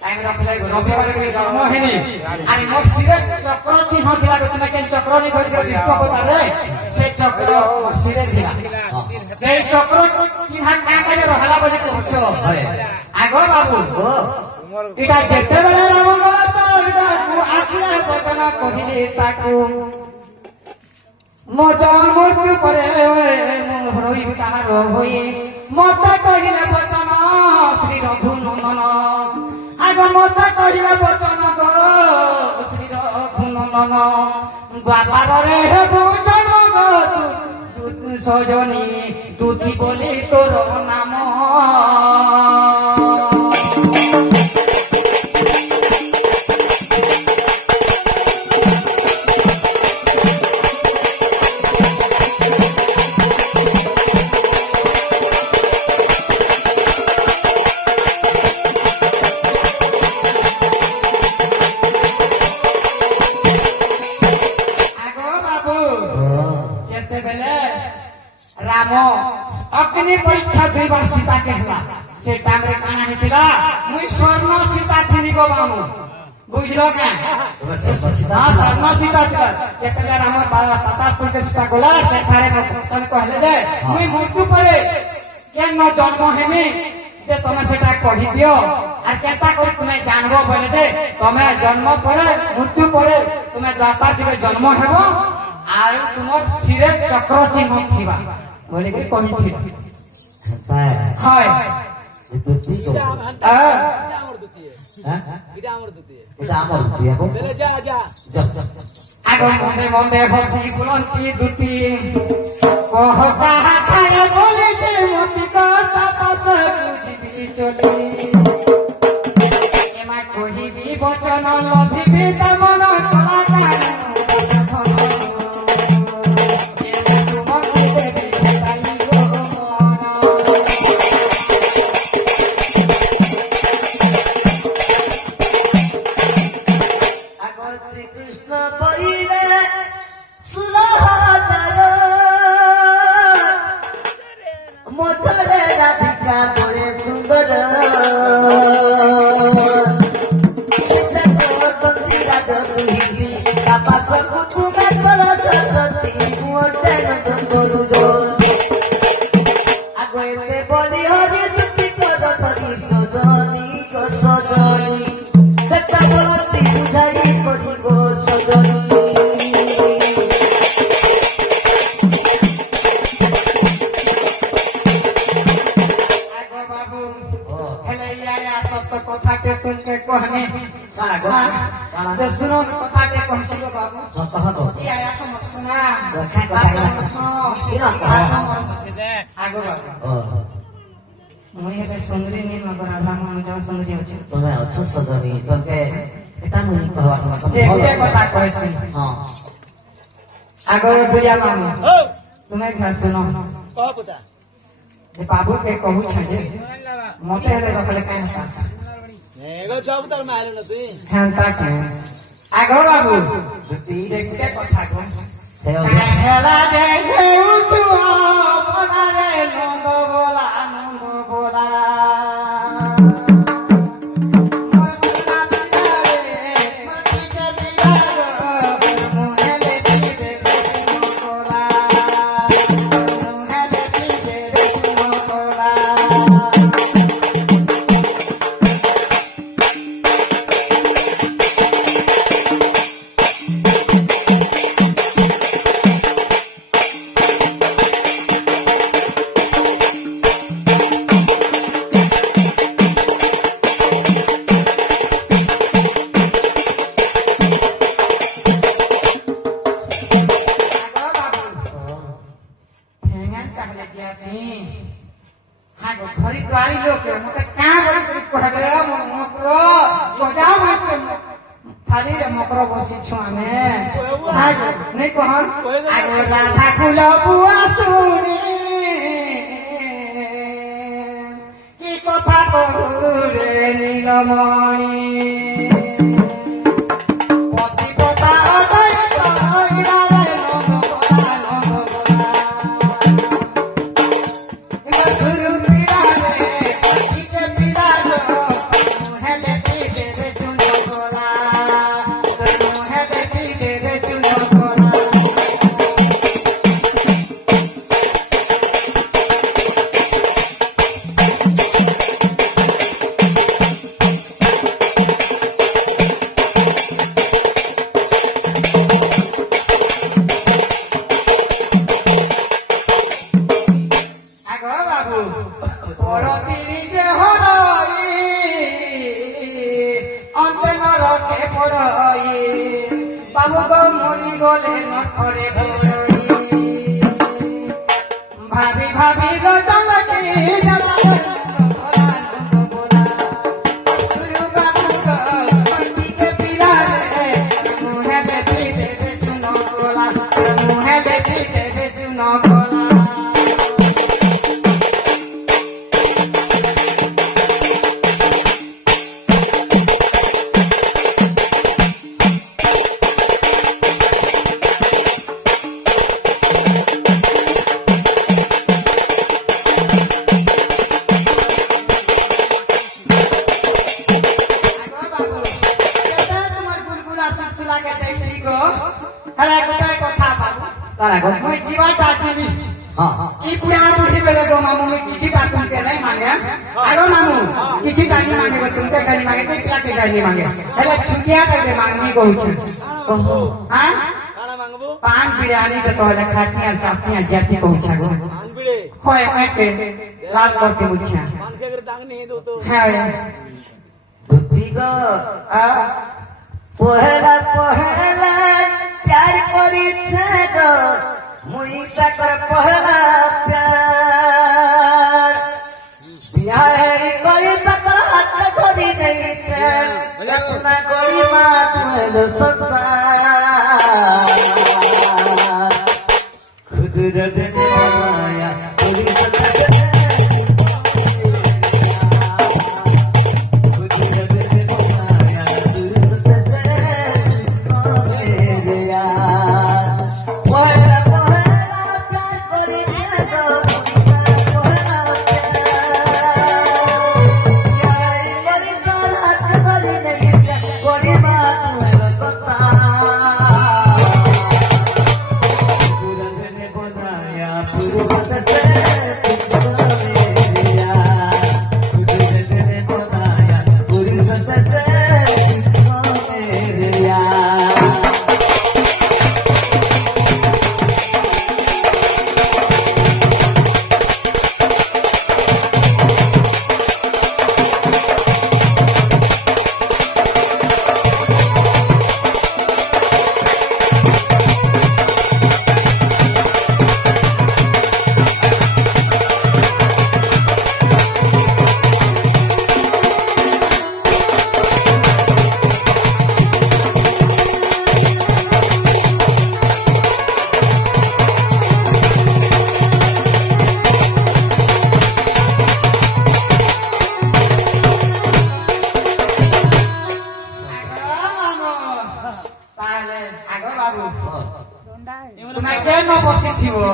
time रखले रविवार के जन्म हेनी अरे मोर सिरे चक्र चिन्ह थिला तुमे केन चक्र नि धरि विश्व पतारे से चक्र सिरे थिला से चक्र चिन्ह का करे रहला बजे कहछो आगो बाबू इटा जेते बेले राम गला इटा आखिरा वचन कहिले ताकू मोजा मृत्यु परे होई तार होई मत कहिले वचन श्री रघुनंदन आग मत कहिले वचन गो श्री रघुनंदन द्वापर रे हेबु जन्म गो तू सजनी दूती बोली तोर नाम अग्नि परीक्षा 2 बार सीता के हला से टाइम रे काना हेतिला मुई स्वर्ण सीता थिनी गो बामु बुझलो का स्वर्ण सीता थिला केतला हमर बाबा पतापुर के सीता गोला से थारे तन कहले जे मुई मृत्यु परे केन न जन्म हेमी जे तमे सेटा कहि दियो आ केता कर तुमे जानबो बोले जे तमे जन्म परे मृत्यु परे तुमे द्वापर के जन्म हेबो आर तुमर सिरे चक्र चिन्ह थिबा बोले कि कौन थी हाय ये तो ठीक है इटा अमर दुती है को जा आगो मंदे हसी बुलंती दुती कहता हाथे बोले जे मति का तपस जीवी चली एमा कोही भी वचन लभिबे तमन कलाकार सुनो कथा के कहसी गो बाबू ई आया समझना आगो बाबू मुई हे सुंदरी नी मगर आधा मन जो सुंदरी अछि तमे अच्छो सजनी तके एटा मुई कहवा जे कथा कहसी हां आगो बुझिया मामी तुमे क्या सुनो कह पुता जे बाबू के कहू छजे मोटे हेले रखले काहे सा एगो जब तर मारे न तू खानता के आगो बाबू देखते कथा को हेला जे उठुआ बोला रे नंद बोला मोर सीना पिया रे मोर पीके पिया रो मुहेले पीके बोला मुहेले पीके बोला हरिद्वारी लोग मत क्या बड़ी कह गए मकर बजाओ से थाली रे मकर बसी छु हमें नहीं कहन आगो राधा कुल बुआ सुनी কি কথা কহুরে নীলমণি পতি কথা অদয় কইরা রে নন্দগোলা নন্দগোলা গুরু পীরা রে ইকে পীরা গো মুহেলে পিতে রে চুনো গোলা মুহেলে পিতে রে চুনো গোলা বাবু গো মরি গলে নখরে পড়ই ভাবি ভাবি গো জলকে জলকে ভোলা ভোলা গুরু বাবু গো পন্ডিতে পিলা রে মুহেলে পিতে রে চুনো গোলা মুহেলে পিতে রে চুনো গোলা मैं जीवा टाटी की पूरा बुढ़ी बेले गो मामू में किसी का तुमके नहीं मांगे आगो मामू किसी का नहीं मांगे वो तुमके गाली मांगे तो क्या के गाली मांगे हेला छुटिया करके मांगनी को उठे ओहो हां खाना मांगबो पान बिरयानी तो तोले खातियां चातियां जाती को उठा गो पान बिड़े होय के लाल करके मुछा पान के अगर दांग नहीं दो तो हां बुद्धि गो पहला पहला प्यार परिछे गो मुई साकर पहला प्यार बियाह कोई पता हट करी नहीं छे रत्ना कोई बात मेलो संसार कुदरत ने बनाया कोई सत्य तुम्हें क्या न बसी थी वो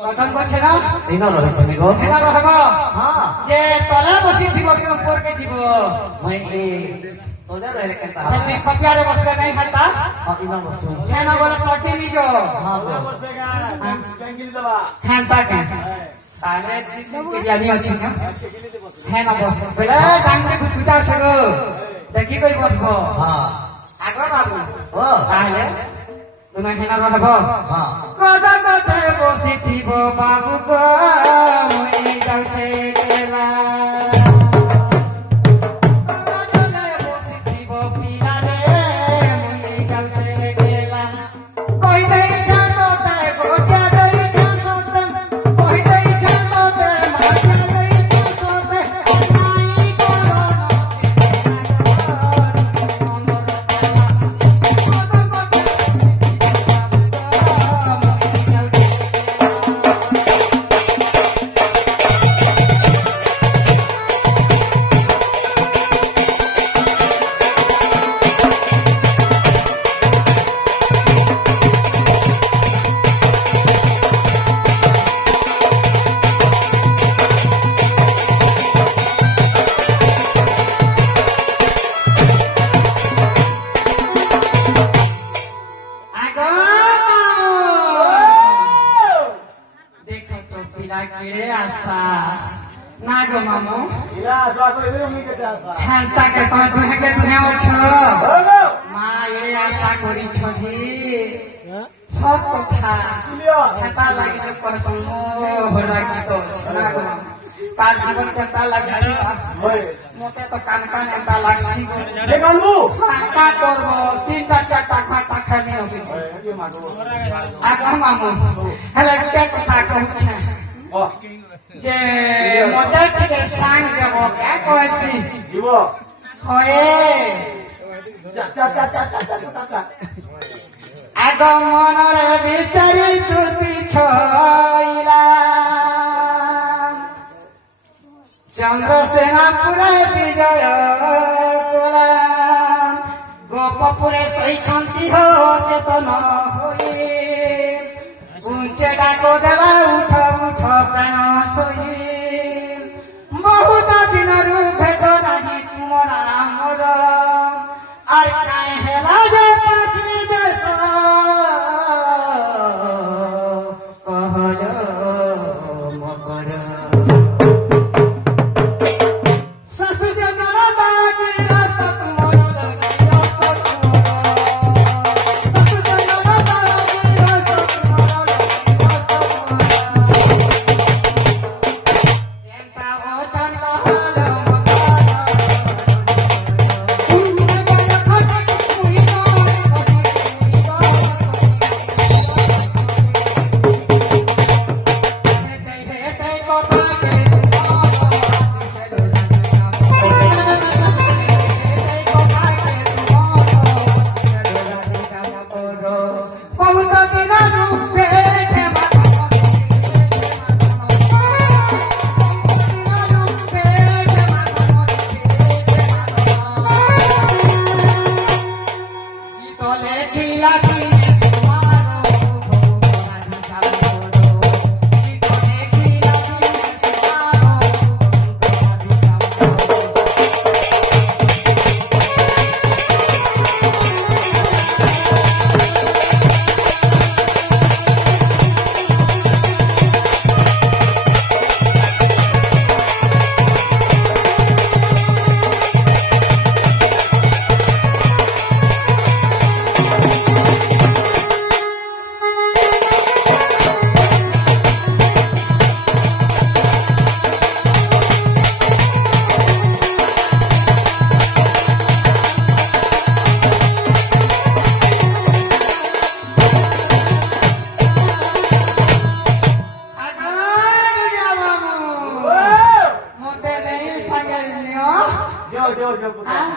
कथन को छेना इनो रहे तुमी गो इनो रहबो हां जे तले बसी थी वो के ऊपर के जीवो मैं ए तोले रहे केता ते पपिया रे बसले नहीं खाता हां इनो बसु है ना बोले सटी नी जो हां गो बसबेगा सेंगिल दबा खानता के ताले के जानी अछि ना है ना बस बेला टांग के कुछ पूछा छगो देखि कोई बसबो हां आगो बाबू ओ ताले तुम्हें हेना रहबो हां कदा कदा बसी थी वो बाबू को मुई जाउछे केला कदा कदा बसी थी वो पीला रे मुई जाउछे केला कोई नहीं जानो ते गोटिया नहीं जानो ते कोई नहीं जानो ते माटिया नहीं जानो ते नाई करो कदा कदा ये आशा ना गो मामू ইরা আসা করে আমি কেটে আসা হেনতা কে তুমি দুহে কে দুহে অছো বলো মা ये आशा করি ছহি সব কথা তুলিও হেতা লাগি তো করছম ভরা কি তো না গো তার জীবন কেতা লাগি হয় মতে তো কান কান হেতা লাগছি দেখানবো কা করব তিনটা চারটা খাতা খালি হবে এই মাগো আগা মামু হেলে কে কথা কইছে ও যে মতে টিকে সাং দেব কে কইছি দিব হয়ে চা চা চা চা চা চা আগ মনরে বিচারি তুতি ছইলা চন্দ্রসেনাপুরে বিজয় কলাম গোপপুরে সইছন্তি হো চেতন হই উঞ্চে ডাক দেলা উঠ উঠ প্রাণ সহি বহুত দিনরু ভেট নাহি তুমরা মোর আর কায় হেলা যে পাশরি দেশ কহল মকর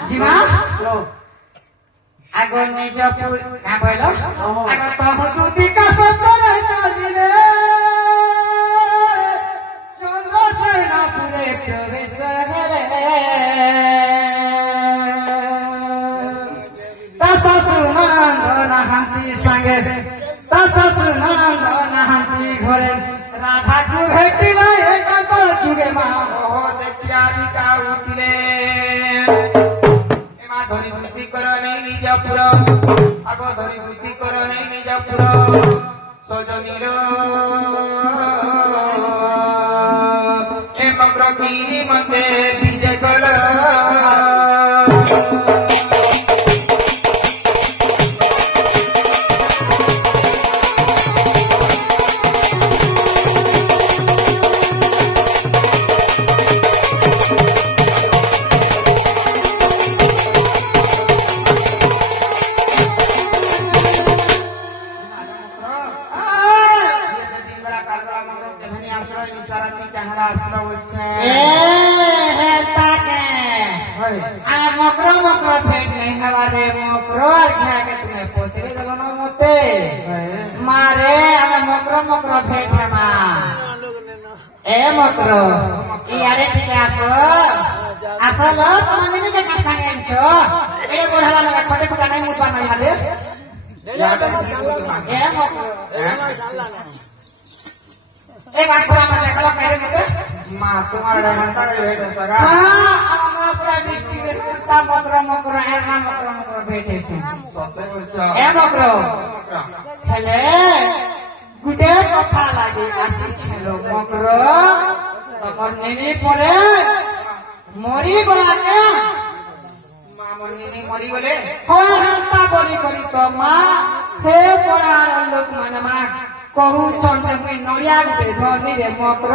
জিমা আগ নিজ হ্যাঁ বল আগ তহ দুটি কাশ করে চলিলে চন্দ্রসেনাপুরে প্রবেশ হেলে তাসুনন্দ নাহান্তি সঙ্গে তাসুনন্দ নাহান্তি ঘরে রাধাকু ভেটিলে একান্তর যুগে মা দেখিয়া বিকা উঠিলে ধরি বুদ্ধি কর নেই নিজপুর আগ ধরি বুদ্ধি কর নেই নিজপুর সজনীর প্রকৃতি মতে বিজয় কর मारे मकर मकर भेट हेमा ए मकर यारे ठीक आसो आसो लो तुम्हारे के कसा गेंचो एडे कोढाला ना खटे खुटा नाही मुपा नाही हादे ए मकर एक आठवडा मध्ये कला काय मते मा तुम्हारे म्हणता भेट होता का हां आम्हाला आपल्या डिस्ट्रिक्ट चा मकर मकर एरना मकर मकर भेट हे ए मकर हेले गुटे कथा लागे आसी छेलो मकर तमर नेनी परे मरी गला के मामर निनी मरी गले होय हंता बोली करी तो मां हे पड़ार लोक मानमा कहू चंद में नड़िया के धरनी रे मकर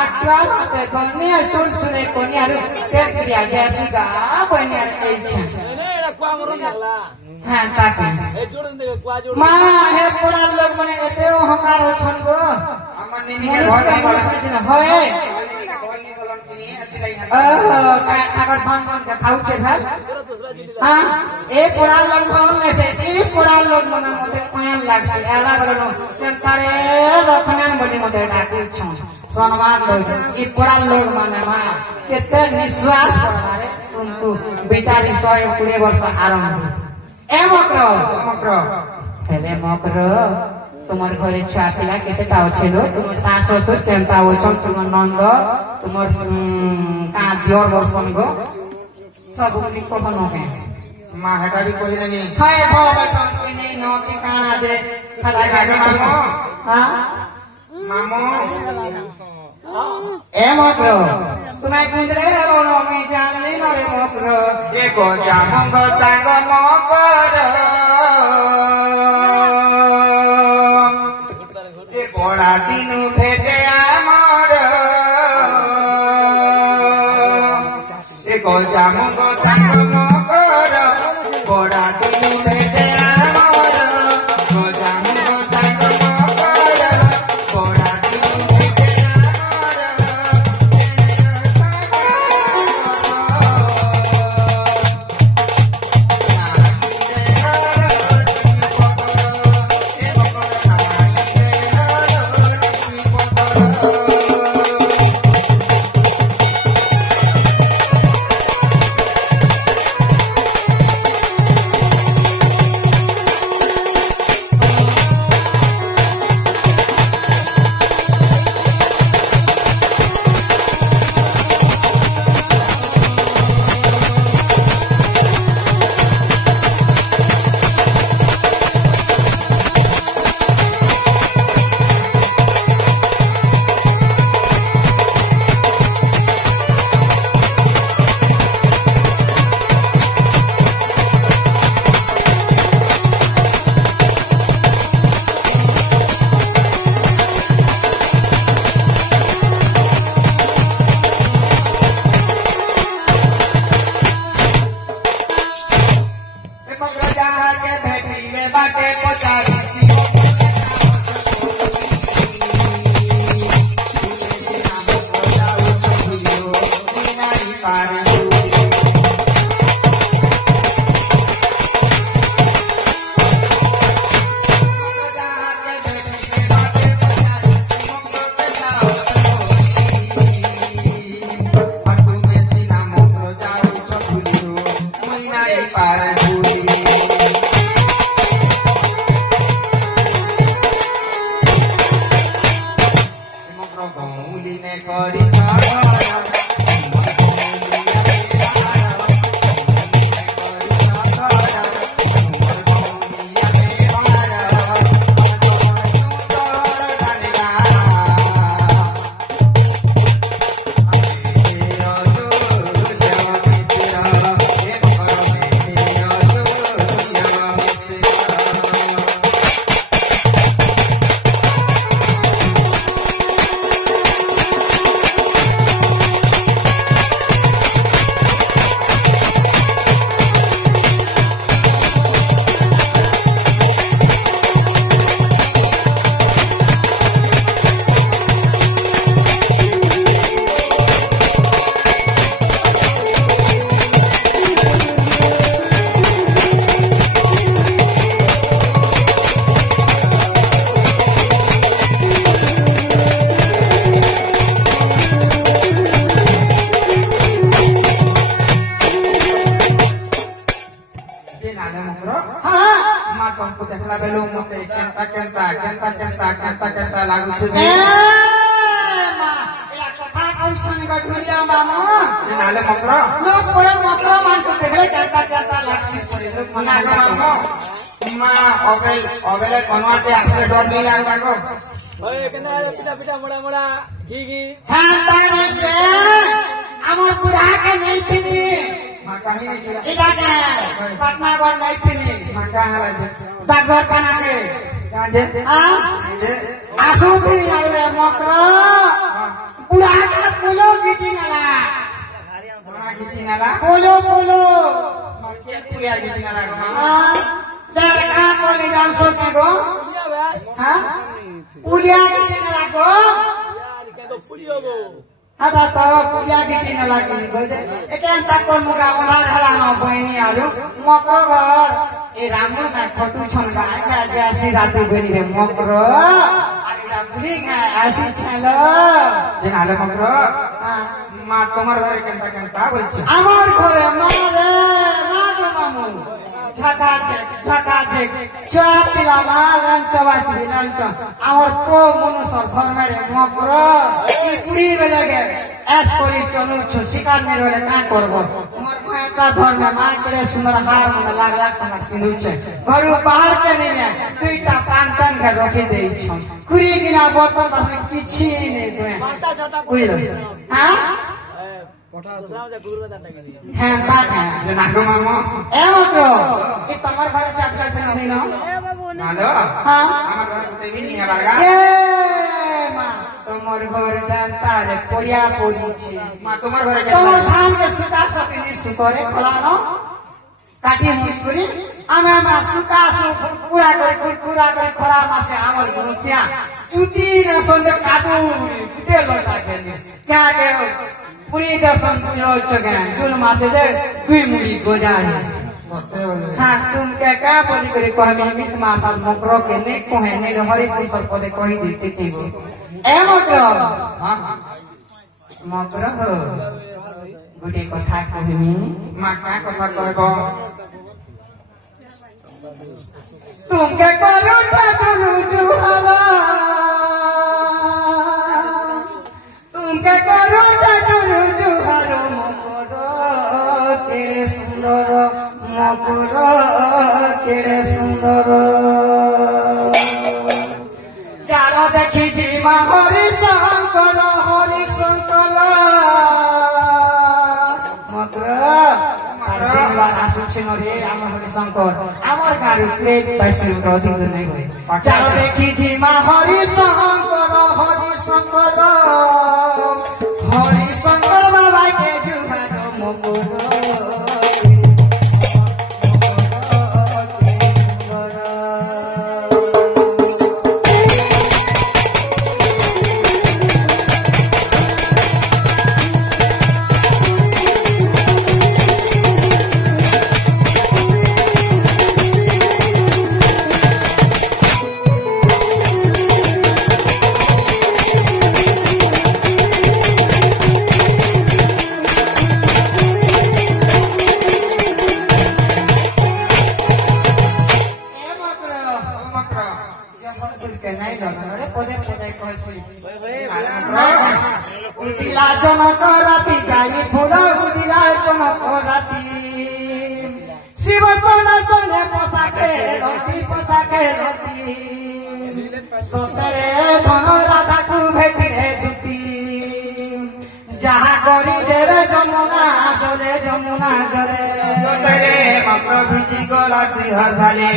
आट्रा हाथे धरनी चुल चुले कोनिया रे के क्रिया जैसी गा बनिया रे छै हां ताके मां हे पड़ार लोक माने एते हकार होछन गो हमर निनी के घर नहीं गलन होय निनी के घर नहीं गलन तिनी अति रही अगर भान भान के खाऊ छे घर हां एक पड़ार लोक भान से एक पड़ार लोक मना मते पान लागছে एला बरनो संतारे रखनान बनी मते डाकू छ सम्मान दो ई पड़ार लोक माने मा केते विश्वास करबारे तुमको बेचारी 120 वर्ष आराम ए मकर हेले मकर तुम्हार घरे छुआ पिला केतेटा अछेलो तुमर सास ससुर केनता होछन तुमर नंद तुमर का दियर वर्षन गो सब उनी कहनो के मां हटा भी कोई नहीं हाय भो बचन के नहीं नो के काना दे खड़ा आगे मामो हां मामो ए मकर तुम्हें कुंदले रो मैं जान ली न रे मकर एको जामंग सांग मकर ए बड़ा दिनु भेटे आमर एको जामंग सांग मकर बड़ा दिनु भेटे आमर एको जामंग सांग मकर बड़ा दिनु भेटे মা অবেলে কোনতে আপনি ডর নেই লাগবা গো ওই কেন পিটা পিটা মোড়া মোড়া ঘি হ্যাঁ তারে সে আমার বুড়াকে নেই তিনি মা কাহি নেই এটা কে পাটনা গড় নাই তিনি মা কাহা লাগে ডাক্তার কানাকে কাজে আসু তিনি আরে মকর বুড়াকে পোলো গিটি নালা বুড়া গিটি নালা পোলো মা কে পুয়া গিটি নালা গো মা যারা কা বলি জান সোকে গো হ্যাঁ পুলিয়া গিটি নালা গো ada tahu punya di sini lagi nih gue ikan takut muka malah halang apa ini alu mokro ramu nak foto cuma aja si ratu gue nih mokro ada rabbli nggak asih calo jangan ada mokro ma tomar hari kenta boleh amar kore mare naga mamu ঝাঁকা check chop পিলামা launch বাজি launch আমার pro মনুষ্যর ধর্মের মকর এই কুড়ি বেলাগে S করি চলুছ শিকার নিরলে কা করব তোমার মাতা ধর্মে মা করে সুন্দর হার মনে লাগলা তোমার কিনুছে ঘরু বাহার কে নিয়ে দুইটা পান্তান কে রখে দেইছ কুড়ি দিনা বর্তন বাসে কিছু নেই তুমি বুঝলো হ্যাঁ হ্যাঁ নাগো মামো এমতো এই তোমার ঘরে চাপটা ছেড়ে না নাগো হ্যাঁ আমার ঘরে টিভি নিয়ে বারগা এ মা তোমার ঘরে জানতা রে পড়িয়া পড়িছে মা তোমার ঘরে তোমার ধান কে সুতা সকিনি সুকরে খলানো কাটি মুট করি আমি সুতা পুরা করে খরা মাসে আমার গুছিয়া পুতি না সন্ধ্যে কাটু পিটে লটা কেনে কে কে পুরি দর্শন হচ্ছে কেন জুন মাসে যে দুই মুড়ি গোজা হ্যাঁ তুমি কে বলি করে কহমি মিত মাস আর মকর কে নে কহে নে হরি পুষর পদে কহি দিতে দিব এ মকর মকর গোটে কথা কহমি মা কা কথা কহব তুমকে করু ঠাকুর জুহারা তুমকে করু ঠাকুর জুহার মকর কেড়ে সুন্দর মকর কেড়ে সুন্দর চাল দেখি জিমা হরি শঙ্কর মকর আসুছে রে আমার হরি শঙ্কর আমার গাড়ি প্লেট 22 কিলোমিটার অধিক দূর নাই হয় চাল দেখি জিমা হরি শঙ্কর বাবা কে জুহার মকর উদিলা জনক রাতি যাই ফুল উদিলা জনক রাতি শিব সনে পোশাকে রতি সতরে ধন রাধাকু ভেটিলে দুতি যাহা করি দেরে যমুনা জলে সতরে মকর ভিজি গলা হর ঢালে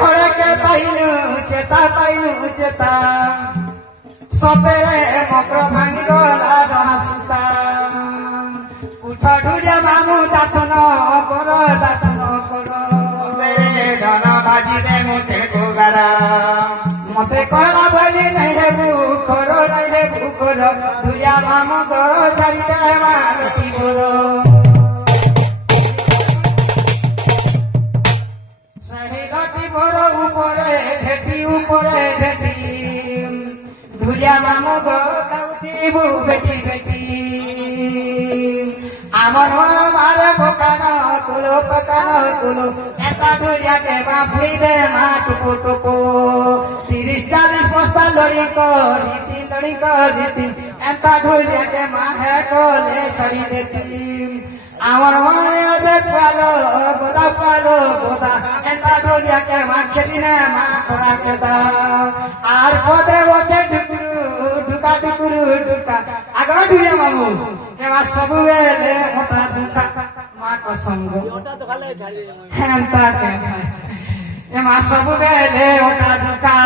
ঘরে পাইলু চেতা সতেরে মকর ভাঙি গলা রহাসুতা উঠ ঢুলিয়া মামু দাতন কর ধন ভাজি দে মুঠে গোগারা মতে কলা বলি নাই রে বুখর ঢুলিয়া মামু গো ছাড়ি দে মালটি গোর সেই লটি বড় উপরে ঢেটি ঢুলিয়া মামু গো কাউতিবু বেটি আমার মারে পকানো কুলো এটা ঢুলিয়াকে মা ফুড়ি দে মা টুকু 30-40 বস্তা লড়ি করি এটা ঢুলিয়াকে মা হে কোলে ছড়ি দেতি আমার মায়া দে পালো গোদা এটা ডোলিয়া কে মা খেলি না মা করা কে দাও আর পদে বসে ঢুকা আগ ঢুলিয়া মামু এবার ସବୁବେଳେ মোটা দুকা মা কসঙ্গ ওটা তো খালে ছাড়ি হেনতা কে এমা ସବୁବେଳେ মোটা দুকা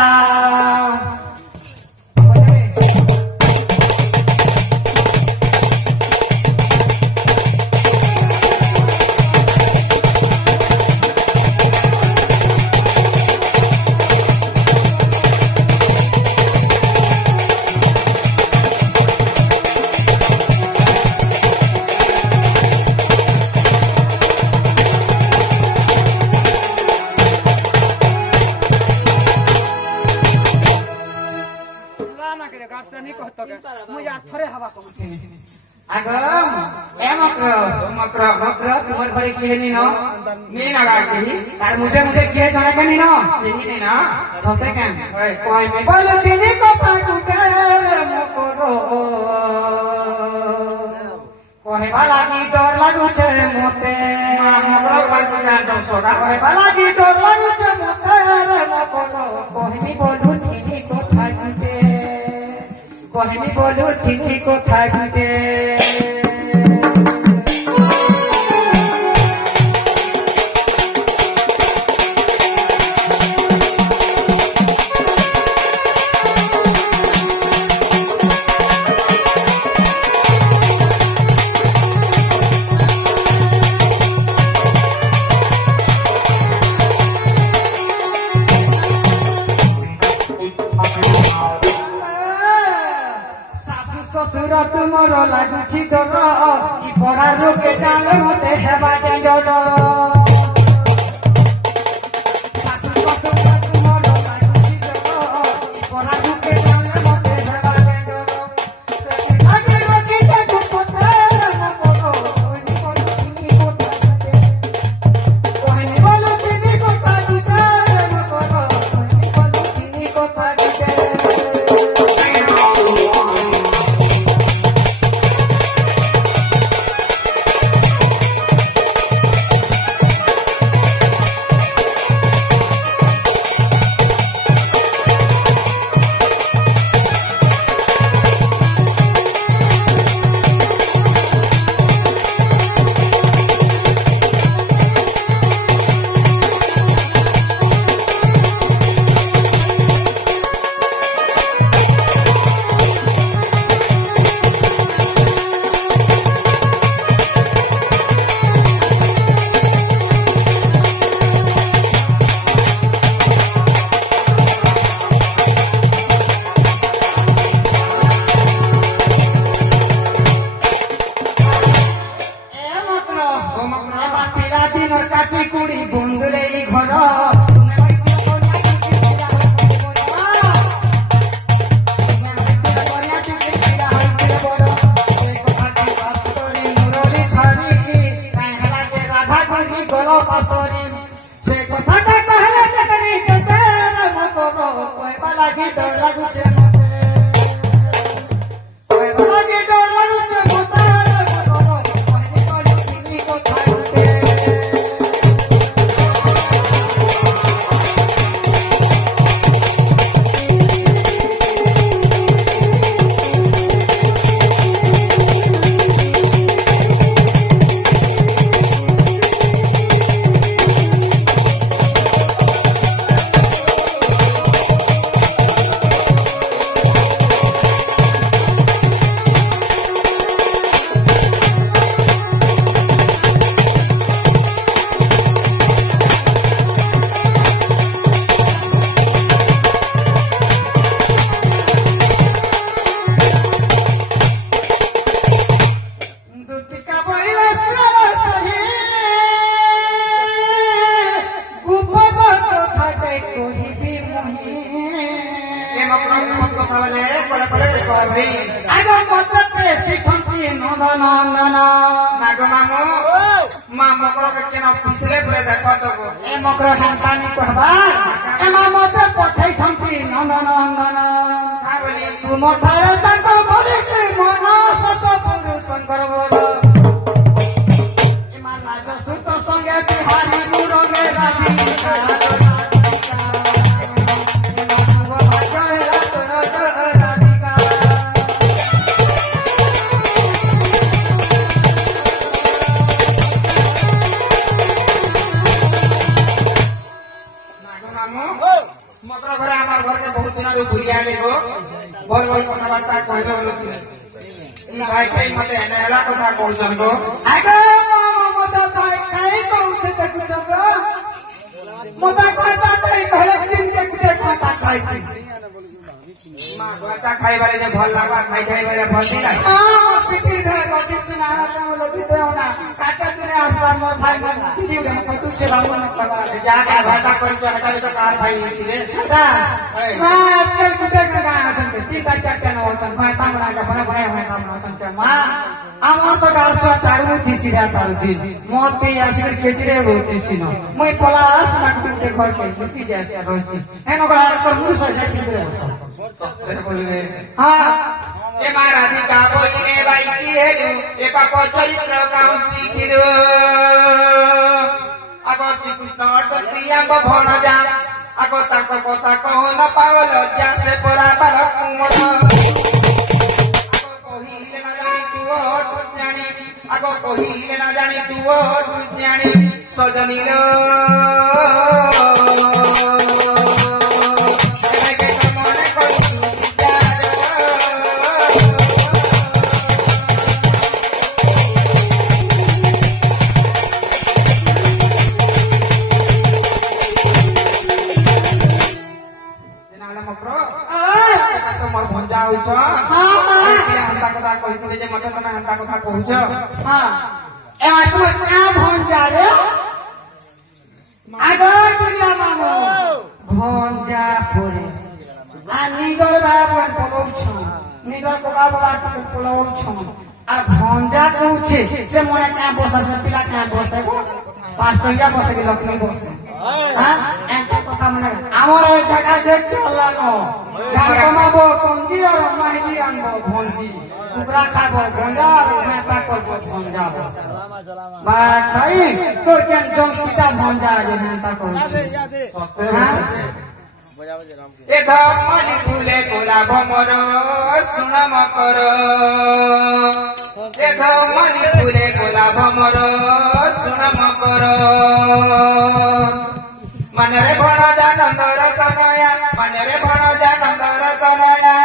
तुम्हारे बारे किए नी नो नी लगा के तार मुझे किए जाने का नी नो यही नी ना सोते क्या कोई में बोलो तीनी को पाकुटे मोकरो कोई बाला की डोर लागू छे मोते मोकरो पाकुटे डोर सोदा कोई बाला की डोर लागू छे मोते मोकरो कोई भी बोलू तीनी को थाकुटे कोई भी बोलू तीनी को थाकुटे तुमरो लागुची डर इ परा लोके जाले मते हेबा डेंजर सासु ससुर तुमरो लागुची डर इ परा लोके जाले मते हेबा डेंजर से आगे रोके के कुपते न करो कोई बोलो तिनी को ताते कोई बोलो तिनी को ताते न करो कोई बोलो तिनी को ताते सुनामु मतलब घरे हमार घर के बहुत दिन रो घुरिया लेगो बोल बोल कथाबार्ता कहबे बोलो कि ई भाई कई मते नेला कथा कहउछन गो आगे मत भाई खाई कहउछे त कुछो मत कहता कई भले दिन के कुछ खाता खाई मां गोटा खाई बारे जे भल लागबा खाई खाई बारे भल नहीं लाग हां पिटी घरे गति सुनाना त बोले पिते होना काटे तने आसपास मोर भाई मन पिटी घरे कटु से बाबू न पगा जा के भाषा कर तो हटावे तो कार भाई नहीं रे मैं आजकल कुटे का गाना सुनते तीता चाटे न होतन मैं तामरा का बने बने मैं काम न सुनते मां আমার তো গালসা টাড়ু দিছি রা তার দিন মতে আসির কেজরে হইতিছি না মই পলাশ রাখতে ঘরকে বুটি যাইছে রইছি এনো গাল কর মুস যাইতি রে बोलबे हां ए मां राधिका बोइले बाई की हेजु ए पाप चरित्र काउ सीखिरो आगो श्रीकृष्ण अटतिया भण जा आगो ताक कथा कह न पाओ लज्जा से परा बाल कुमन कहिले न जानी तू जानी आगो कहिले न जानी तू जानी सजनी लो हंता कथा कहते जे मते तमे हंता कथा कहूछ हां ए मां तुम क्या भन जा रे आगो दुनिया मामो भन जा परे आ निगर बाबन पलौछ निगर कोका बला पलौछ আর ভঞ্জা কউছে সে মনে কা বসে পিলা কা বসে 5 টাকা বসে কি লক্ষ্মী বসে হ্যাঁ একটা কথা মনে আমার ওই জায়গা যে চলানো গান কমাবো কঞ্জি আর মাহিজি আনবো ভঞ্জি টুকরা খাবো ভঞ্জা আর মেটা করবো ভঞ্জা বা খাই তোর কেন জঙ্কিটা ভঞ্জা যে মেটা করবো হ্যাঁ ए धमनी फूले गोलाब मोर सुन मकर ए धमनी फूले गोलाब मोर सुन मकर मनरे भण जानंदर कनया मनरे भण जानंदर कनया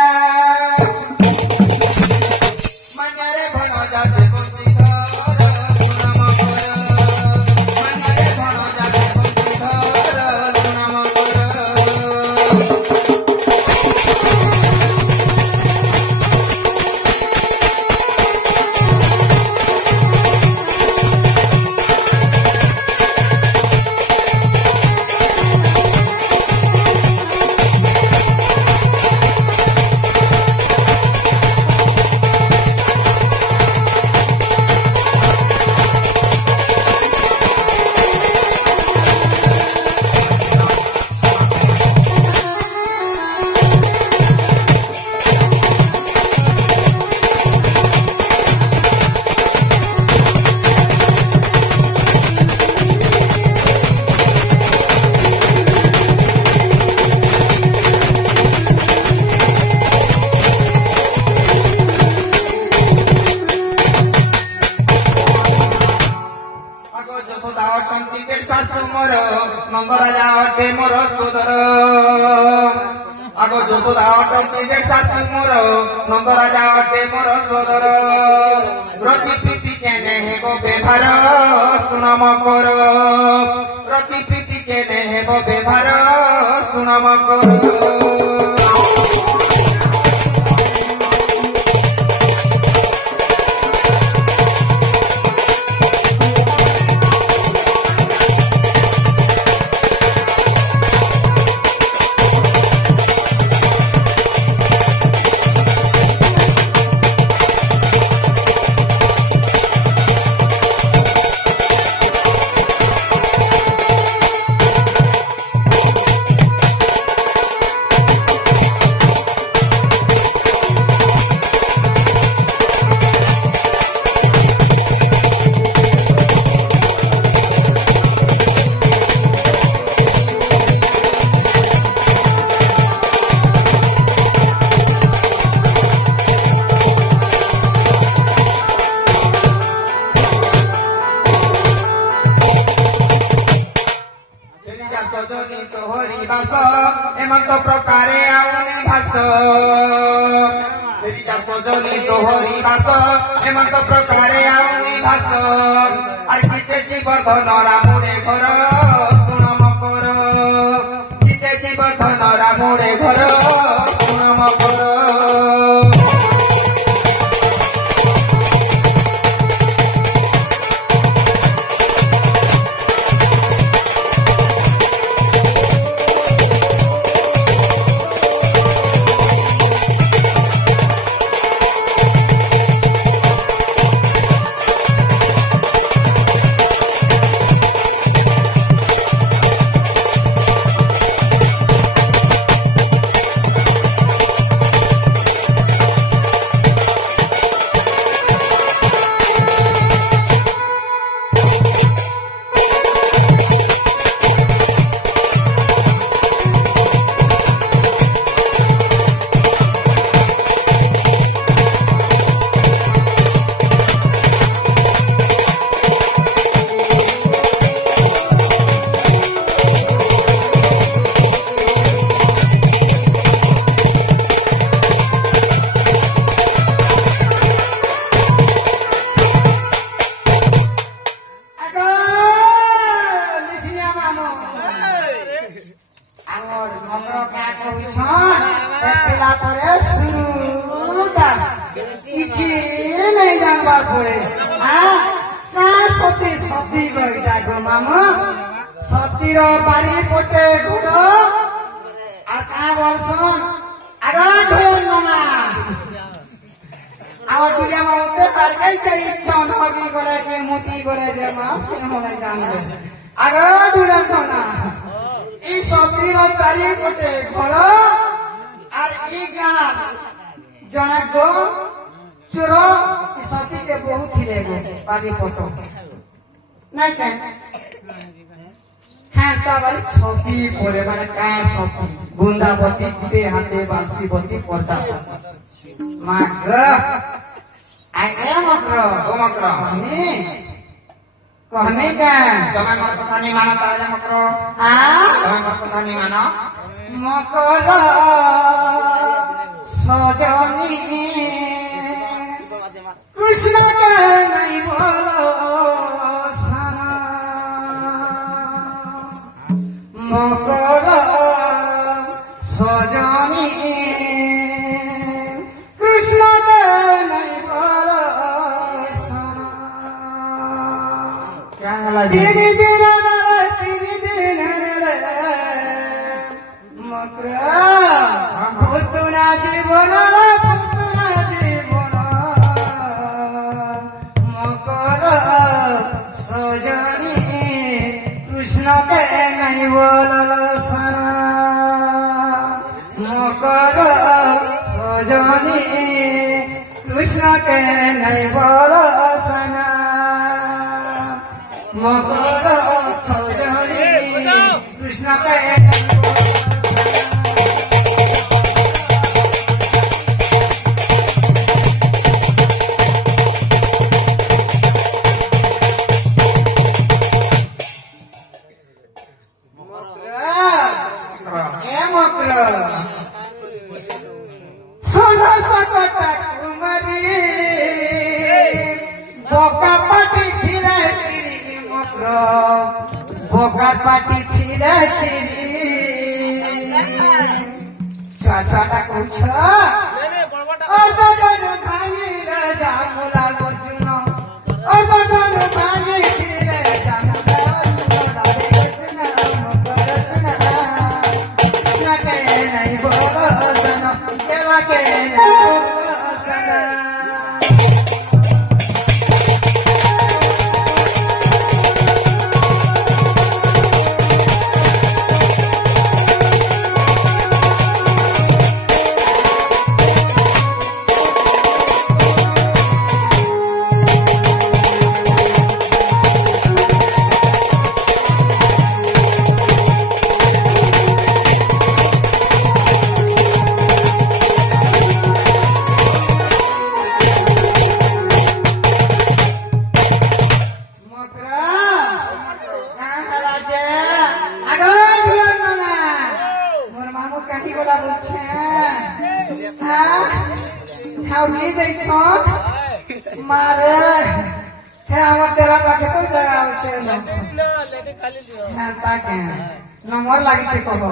मनरे भण जासे बंशीधर सुन मकर मनरे भण जासे बंशीधर सुन मकर मंगराजा अटे मोर सोदर आगो যশোদা অটকে শাশু মোর मंगराजा अटे मोर सोदर रति प्रीति केने हेबो बेभार सुन मकर रति प्रीति केने हेबो बेभार सुन मकर তোহরি বাস এমন্ত প্রকারে আউনি ভাস ফেরিজা সজনি তোহরি বাস এমন্ত প্রকারে আউনি ভাস আর জিতেছি বর্ধন রামুরে ঘর শুণ মকর জিতেছি বর্ধন রামুরে ঘর শুণ মকর সতীর বাড়ি পটে ঘর আর কা বলছন আগা ঢোল না আমার দুলিয়া মাউতে পারকাই যাই চন হবি করে কে মতি করে যে মাস হলে জানবে আগা ঢোল না এই সতীর বাড়ি পটে ঘর আর এই গান জনা গো চোর সতীকে বহু ଥିଲେ গো বাড়ি পট নাই কেন হ্যাঁ তা বলে ছতি পরে মানে কায় ছতি বৃন্দাবতী কুটে হাতে বাঁশিবতী প্রজাপতি মা গো আগে মকর ও মকর আমি कहने का તમે માર কথা નહીં માનો તારે મકરો हाँ તમે માર কথা નહીં માનો मकर सजनी कृष्ण के नहीं बोलो सना मकर सजनी कृष्ण के नहीं बोलो सना क्या हला तीन दिन পুতুনা জীবন মকর সজনী কৃষ্ণকে নাই বল সারা মকর সজনী কৃষ্ণকে নাই বল সানা মকর সজনী কৃষ্ণকে पाटी थिले चिरी छाछाटा कुछ और बदन भांगी ले जामुला गोजुन और बदन भांगी थिले जामुला गोजुन करतन नके नहीं बोलसन केला के नहीं बोलसन बोला बुझे हाँ ठाउनी देखो मारे है हम तेरा पाके तो जगह उसे खाली लियो हाँ ताके नंबर लागी छे कहो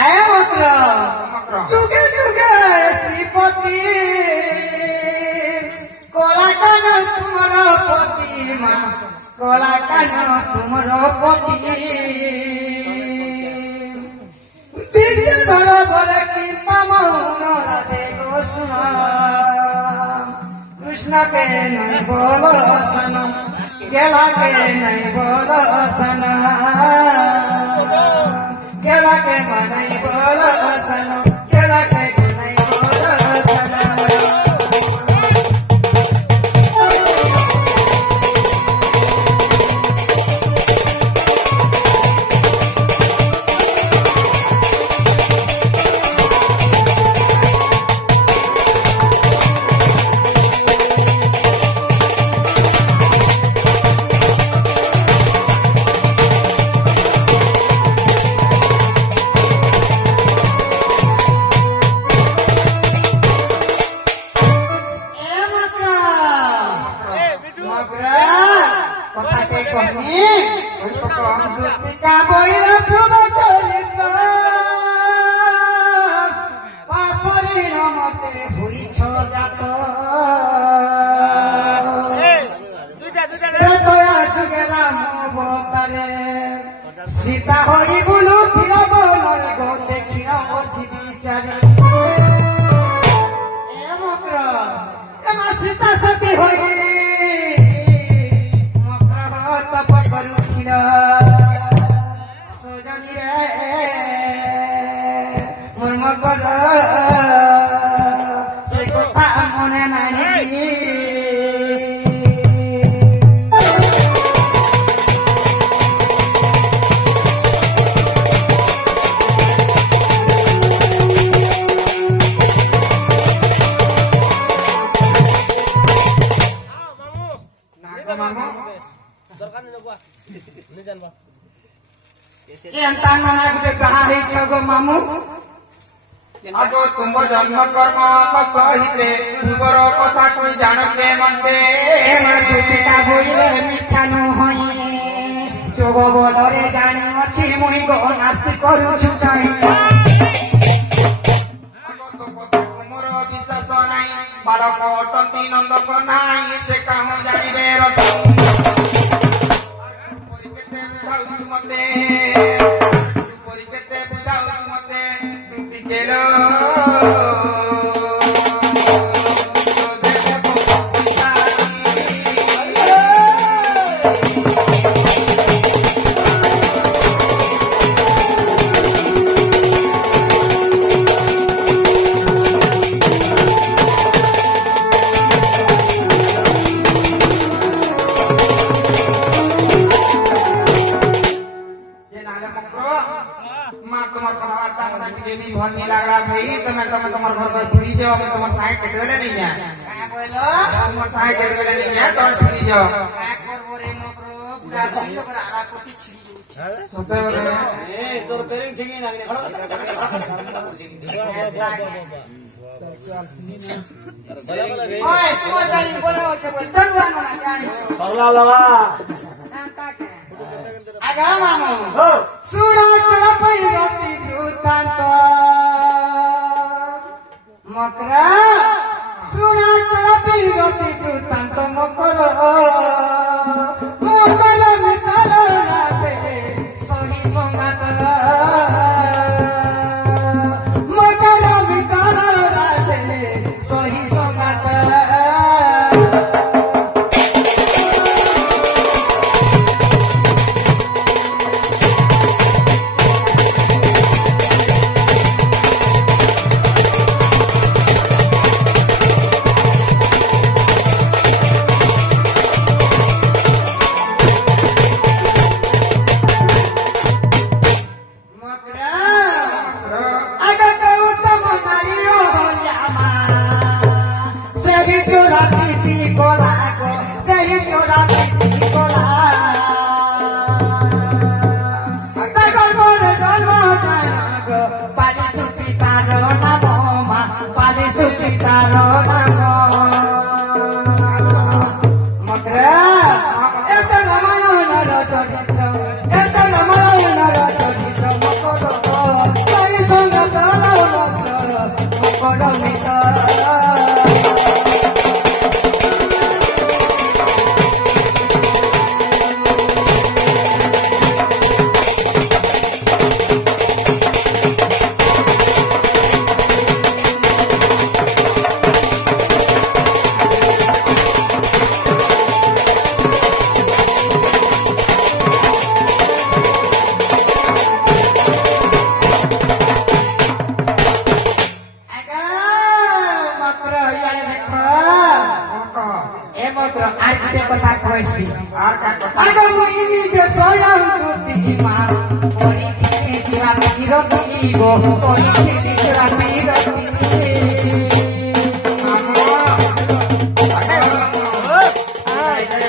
आया मकर जुगे जुगे श्रीपति कोला कान तुमरो पति मां कोला कान तुमरो पति दिल धर बोले कृपा मौन राधे गोस्वामी कृष्ण के नहीं बोलो सनम गेला के नहीं बोलो सनम गेला के नहीं बोलो सनम गेला के नहीं बोलो सनम सीता होई बुलू थिरा बोलर गो देखिया ओछि बिचारी ए मकर एमा सीता सती होई मकर तप करू थिरा सजनी रे मोर मकर से কথা মনে নাই मामू आगो तुम जन्म कर्म सहिते पूर्वर कथा कोई जानते मनते मिथ्या नुहई जोग बोलरे जानी अछि मुई गो नास्ति करू छुटाई आगो तो कथा तुमर विश्वास नाई बालक अटंती नंदक नाई से काम जानिबे रति परिकेते बुझाउ मते परिकेते बुझाउ मते दुति केलो भनी लग रहा भाई तुम्हारे घर पर पूरी जाओ तुम्हारे साए कट गले नहीं है का बोलो तुम्हारे साए कट गले नहीं है तो पूरी जाओ का करबो रे मकरो पूरा सहियो कर आरा कोटी छिड़ी सोते हो रे ए तोर पेरिंग ठिंगी नागने ओए तू गाड़ी बोलो छे बोल दरवान ना जानी पगला लवा नाता के आगा मामू सुनो चलो पैरती भूतांत मकरा सुनो चलो पैरती भूतांत मकर मकर मितल राते सही संगात मकर मितल राते सही संगात कैसी আর কা কথা आगो मुइनी के सोयम टूटी मार ओरी थी राती रती गो ओरी थी राती रती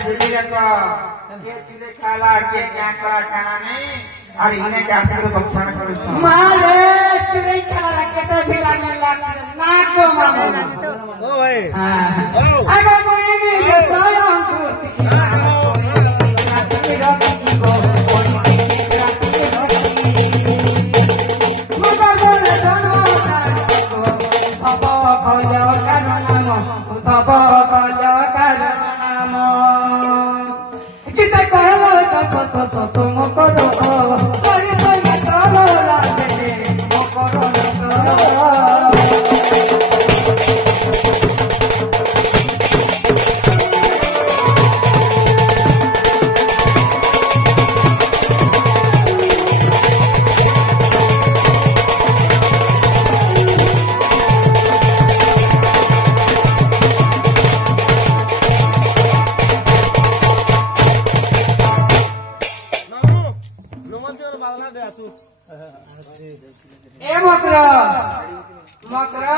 बुद्धि रखो ये चीजें खाला के क्या करा खाना नहीं और इन्हें क्या से भक्षण करू छो मारे चुरे खेला रखे तो भिड़ा में लाग ना को मामू ओ भाई आगो मुइनी के सोयम टूटी मार ओरी थी राती रती गो ओरी थी राती रती मुदा बोले दोनों को भव कयो कारणम भव कयो कारणम किते कहलो तो तुम करो कोई कोई तलो लागे करो ए मकरा मकरा